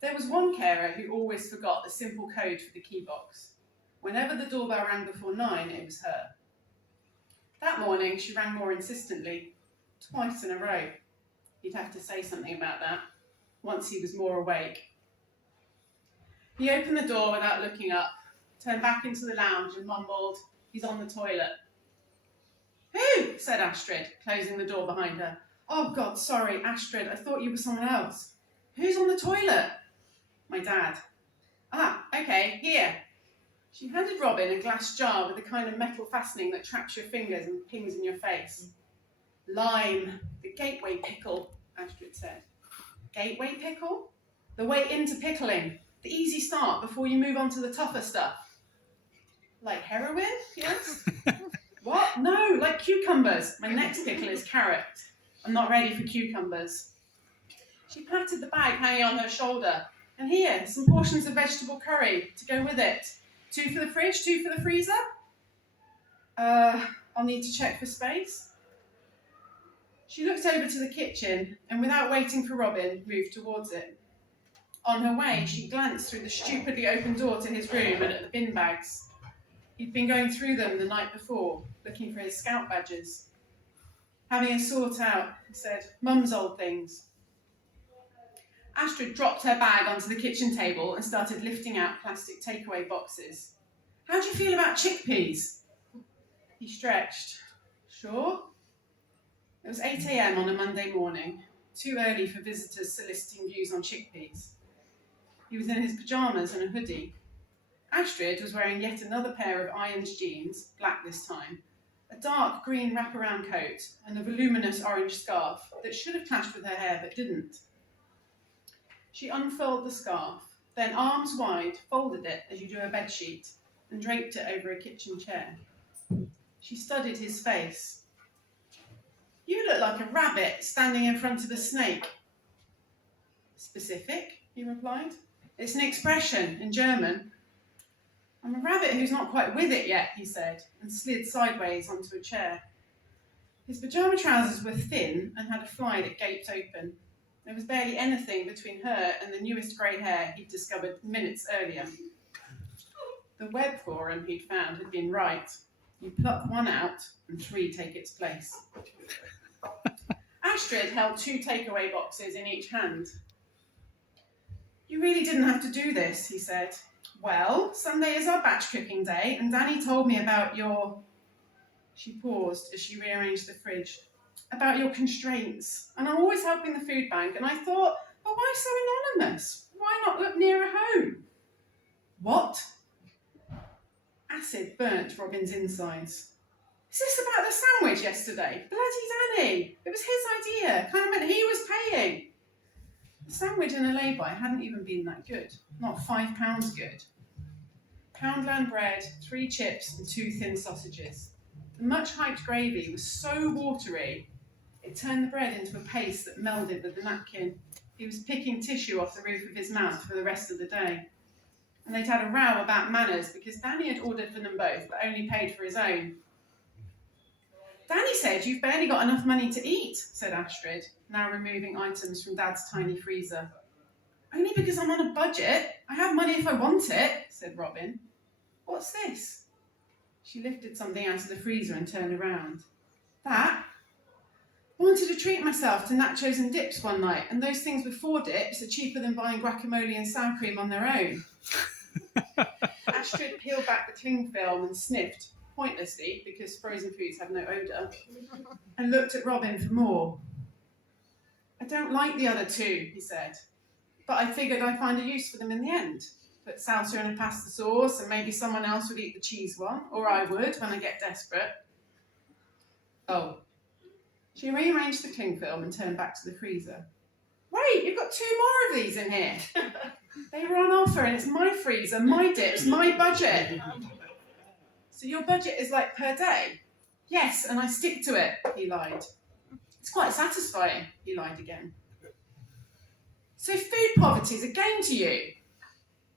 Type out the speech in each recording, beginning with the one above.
There was one carer who always forgot the simple code for the key box. Whenever the doorbell rang before 9, it was her. That morning, she rang more insistently, twice in a row. He'd have to say something about that, once he was more awake. He opened the door without looking up, turned back into the lounge and mumbled, "He's on the toilet." "Who?" said Astrid, closing the door behind her. "Oh God, sorry, Astrid, I thought you were someone else." "Who's on the toilet?" "My dad." "Ah, okay, here." She handed Robin a glass jar with the kind of metal fastening that traps your fingers and pings in your face. "Lime, the gateway pickle," Astrid said. "Gateway pickle?" "The way into pickling, the easy start before you move on to the tougher stuff." "Like heroin?" Yes. "What? No, like cucumbers. My next pickle is carrot. I'm not ready for cucumbers." She patted the bag hanging on her shoulder. "And here, some portions of vegetable curry to go with it. 2 for the fridge, 2 for the freezer?" I'll need to check for space." She looked over to the kitchen and, without waiting for Robin, moved towards it. On her way, she glanced through the stupidly open door to his room and at the bin bags. He'd been going through them the night before, looking for his scout badges. "Having a sort out," he said. "Mum's old things." Astrid dropped her bag onto the kitchen table and started lifting out plastic takeaway boxes. "How do you feel about chickpeas?" He stretched. "Sure." It was 8 a.m. on a Monday morning, too early for visitors soliciting views on chickpeas. He was in his pyjamas and a hoodie. Astrid was wearing yet another pair of ironed jeans, black this time, a dark green wraparound coat, and a voluminous orange scarf that should have clashed with her hair but didn't. She unfurled the scarf, then arms wide folded it as you do a bedsheet and draped it over a kitchen chair. She studied his face. "You look like a rabbit standing in front of a snake." "Specific," he replied. "It's an expression in German." "I'm a rabbit who's not quite with it yet," he said, and slid sideways onto a chair. His pyjama trousers were thin and had a fly that gaped open. There was barely anything between her and the newest grey hair he'd discovered minutes earlier. The web forum he'd found had been right. You pluck one out and 3 take its place. Astrid held 2 takeaway boxes in each hand. "You really didn't have to do this," he said. "Well, Sunday is our batch cooking day, and Danny told me about your..." She paused as she rearranged the fridge. "About your constraints. And I'm always helping the food bank, and I thought, but why so anonymous? Why not look nearer home?" "What?" Acid burnt Robin's insides. "Is this about the sandwich yesterday? Bloody Danny! It was his idea. Kind of meant he was paying." The sandwich and a lay-by hadn't even been that good. Not £5 good. Poundland bread, 3 chips and 2 thin sausages. The much-hyped gravy was so watery, it turned the bread into a paste that melded with the napkin. He was picking tissue off the roof of his mouth for the rest of the day. And they'd had a row about manners because Danny had ordered for them both but only paid for his own. "Danny said you've barely got enough money to eat," said Astrid, now removing items from Dad's tiny freezer. "Only because I'm on a budget. I have money if I want it," said Robin. "What's this?" She lifted something out of the freezer and turned around. "That? Wanted to treat myself to nachos and dips one night, and those things with 4 dips are cheaper than buying guacamole and sour cream on their own." Astrid peeled back the cling film and sniffed, pointlessly because frozen foods have no odour, and looked at Robin for more. "I don't like the other 2, he said, "but I figured I'd find a use for them in the end. Put salsa in a pasta sauce, and maybe someone else would eat the cheese one, or I would when I get desperate." "Oh." She rearranged the cling film and turned back to the freezer. "Wait, you've got 2 more of these in here." "They were on offer and it's my freezer, my dips, my budget." "So your budget is like per day?" "Yes, and I stick to it," he lied. "It's quite satisfying," he lied again. "So food poverty is a game to you?"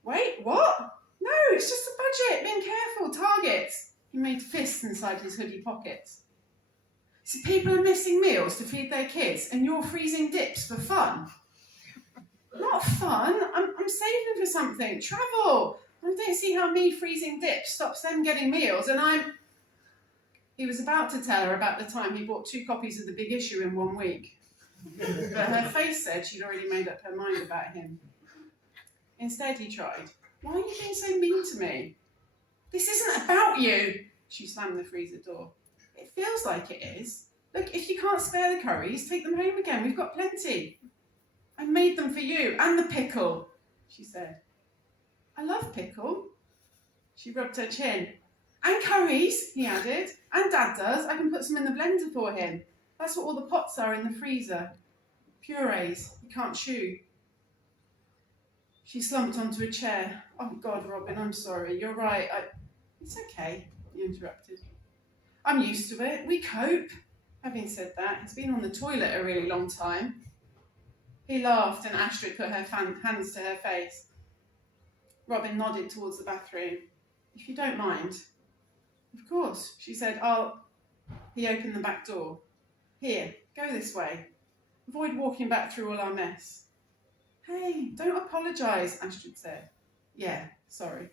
"Wait, what?" "No, it's just a budget, being careful, targets." He made fists inside his hoodie pockets. "So people are missing meals to feed their kids and you're freezing dips for fun?" Not fun. I'm saving for something. Travel. I don't see how me freezing dips stops them getting meals, and He was about to tell her about the time he bought 2 copies of The Big Issue in 1 week. But her face said she'd already made up her mind about him. Instead, he tried. Why are you being so mean to me? This isn't about you. She slammed the freezer door. It feels like it is. Look, if you can't spare the curries, take them home again. We've got plenty. I made them for you, and the pickle, she said. I love pickle. She rubbed her chin. And curries, he added. And Dad does. I can put some in the blender for him. That's what all the pots are in the freezer. Purees. You can't chew. She slumped onto a chair. Oh, God, Robin, I'm sorry. You're right. It's okay, he interrupted. I'm used to it. We cope. Having said that, he's been on the toilet a really long time. He laughed and Astrid put her hands to her face. Robin nodded towards the bathroom. If you don't mind. Of course, she said. He opened the back door. Here, go this way. Avoid walking back through all our mess. Hey, don't apologise, Astrid said. Yeah, sorry.